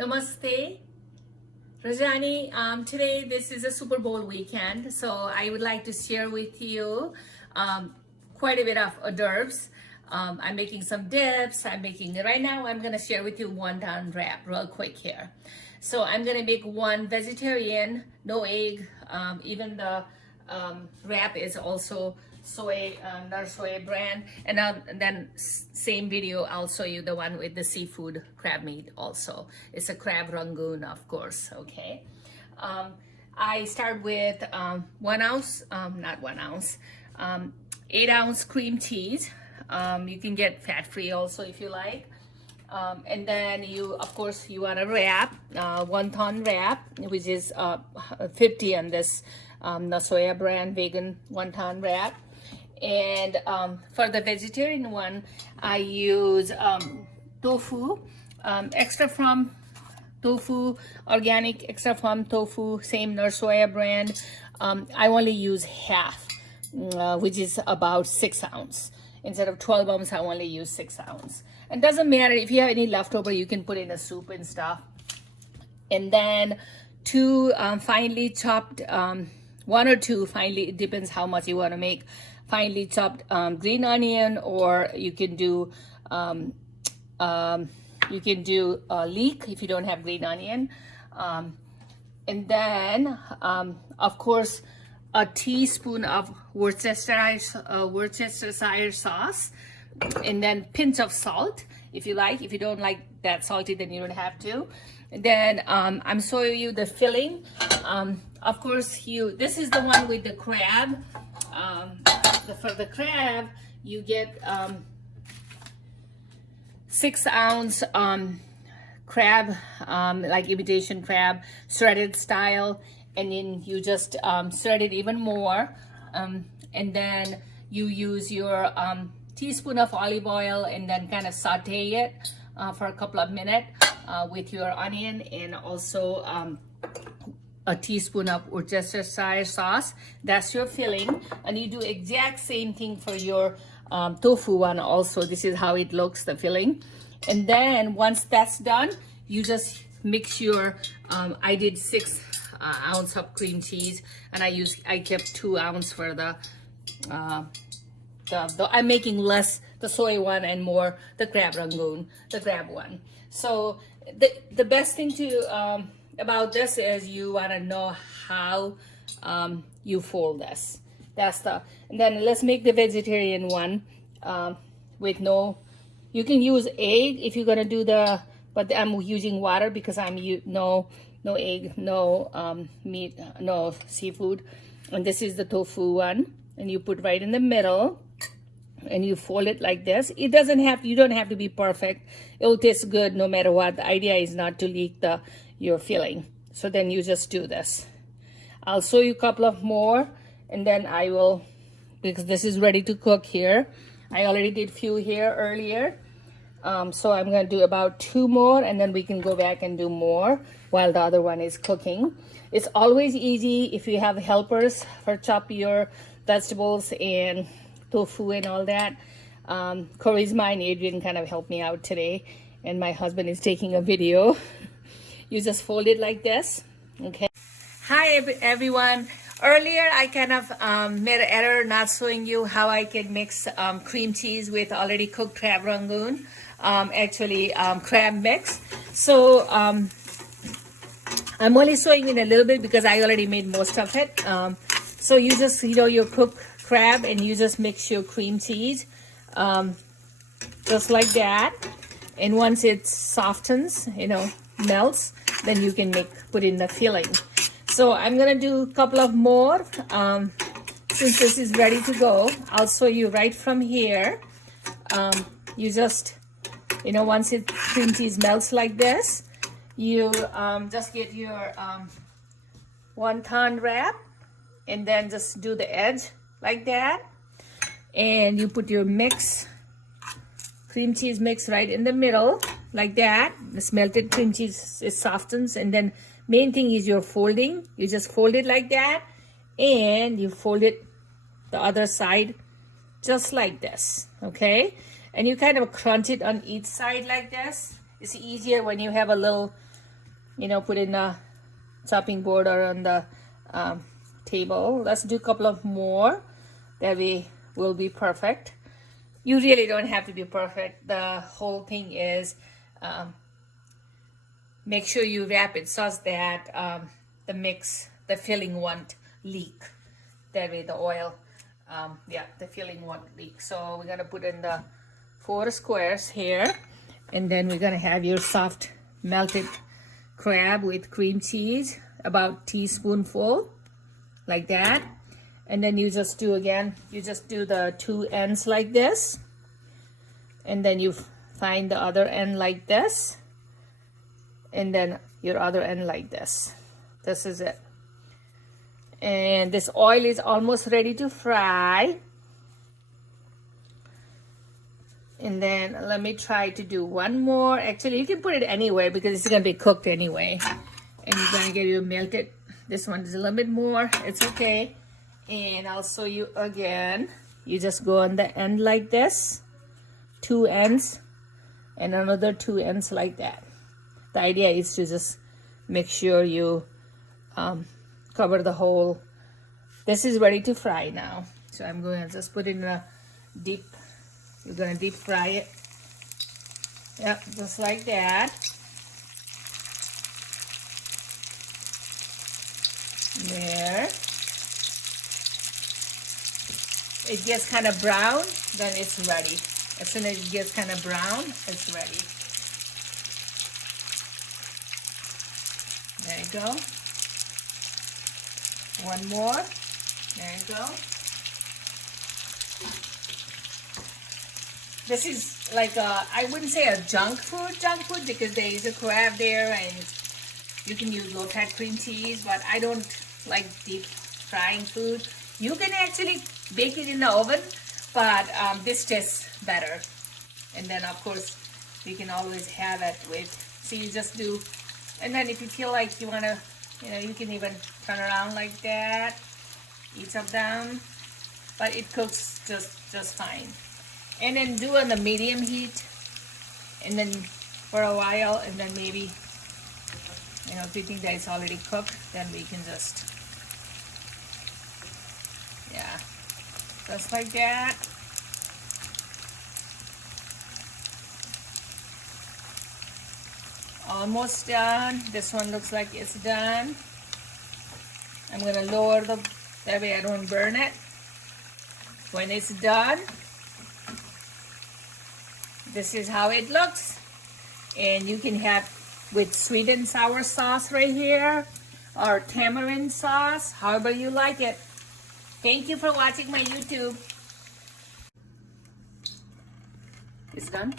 Namaste, Rajani. Today this is a Super Bowl weekend, so I would like to share with you quite a bit of hors d'oeuvres. I'm making some dips. Right now I'm gonna share with you wonton wrap real quick here. So I'm gonna make one vegetarian, no egg. Even the wrap is also soy, nurse soy brand, and then same video I'll show you the one with the seafood crab meat also. It's a crab rangoon, of course. Okay, I start with 1 ounce, not 1 ounce, 8-ounce cream cheese. You can get fat-free also if you like. And then you, of course, you want to wrap, wonton wrap, which is 50 on this the soya brand vegan wonton wrap. And for the vegetarian one, I use tofu, extra from tofu, organic extra from tofu, same nurse soya brand. I only use half, which is about 6 ounce. Instead of 12 ounce, I only use 6 ounce. And doesn't matter if you have any leftover, you can put in a soup and stuff. And then two finely chopped, 1 or 2 finely, it depends how much you want to make, finely chopped green onion, or you can do leek if you don't have green onion. And then, of course, a teaspoon of Worcestershire sauce, and then pinch of salt if you like. If you don't like that salty, then you don't have to. And then I'm showing you the filling. Of course, this is the one with the crab. For the crab, you get 6 ounce crab, like imitation crab, shredded style, and then you just shred it even more, and then you use your teaspoon of olive oil and then kind of saute it for a couple of minutes with your onion, and also a teaspoon of Worcestershire sauce. That's your filling. And you do exact same thing for your tofu one also. This is how it looks, the filling. And then once that's done, you just mix your I did 6 ounce of cream cheese, and I kept 2 ounce for the I'm making less the soy one and more the crab rangoon, the crab one. So the best thing to about this is you want to know how you fold this. And then let's make the vegetarian one with you can use egg if you're gonna do but I'm using water because I'm no egg, no meat, no seafood. And this is the tofu one, and you put right in the middle, and you fold it like this. You don't have to be perfect. It will taste good no matter what. The idea is not to leak your filling. So then you just do this. I'll show you a couple of more, and then I will, because this is ready to cook here. I already did few here earlier. So I'm going to do about 2 more, and then we can go back and do more while the other one is cooking. It's always easy if you have helpers for chop your vegetables and tofu and all that. Charisma and Adrian kind of helped me out today, and my husband is taking a video. You just fold it like this. Okay. Hi everyone. Earlier I kind of made an error not showing you how I can mix cream cheese with already cooked crab rangoon, crab mix. So I'm only showing it a little bit because I already made most of it. So you just, your cooked crab, and you just mix your cream cheese just like that. And once it softens, melts, then you can put in the filling. So I'm gonna do a couple of more. Since this is ready to go, I'll show you right from here. You just, once cream cheese melts like this, you just get your wonton wrap, and then just do the edge like that, and you put your cream cheese mix right in the middle like that. This melted cream cheese, it softens, and then main thing is your folding. You just fold it like that, and you fold it the other side just like this. Okay, and you kind of crunch it on each side like this. It's easier when you have a little you know, put in a chopping board or on the table. Let's do a couple of more. That way will be perfect. You really don't have to be perfect. The whole thing is make sure you wrap it so that the filling won't leak. That way the oil, the filling won't leak. So we're gonna put in the 4 squares here, and then we're gonna have your soft melted crab with cream cheese, about teaspoonful, like that. And then you just do the 2 ends like this, and then you find the other end like this, and then your other end like this. This is it. And this oil is almost ready to fry. And then let me try to do one more. Actually, you can put it anywhere because it's gonna be cooked anyway. And you're gonna get your melted. This one is a little bit more, it's okay. And I'll show you again. You just go on the end like this, 2 ends, and another 2 ends like that. The idea is to just make sure you cover the whole. This is ready to fry now. So I'm going to just put it in a deep, you're going to deep fry it. Yep, just like that. There. It gets kind of brown, then it's ready. As soon as it gets kind of brown, it's ready. There you go. One more. There you go. This is like I wouldn't say a junk food because there is a crab there and you can use low-fat cream cheese, but I don't like deep frying food. You can actually bake it in the oven, but this tastes better. And then of course you can always have it with, so you just do, and then if you feel like you want to, you know, you can even turn around like that, each of them, but it cooks just fine. And then do on the medium heat, and then for a while, and then maybe, you know, if you think that it's already cooked, then we can just, yeah, just like that. Almost done. This one looks like it's done. I'm gonna lower that way I don't burn it. When it's done, this is how it looks. And you can have with sweet and sour sauce right here, or tamarind sauce, however you like it. Thank you for watching my YouTube. It's done.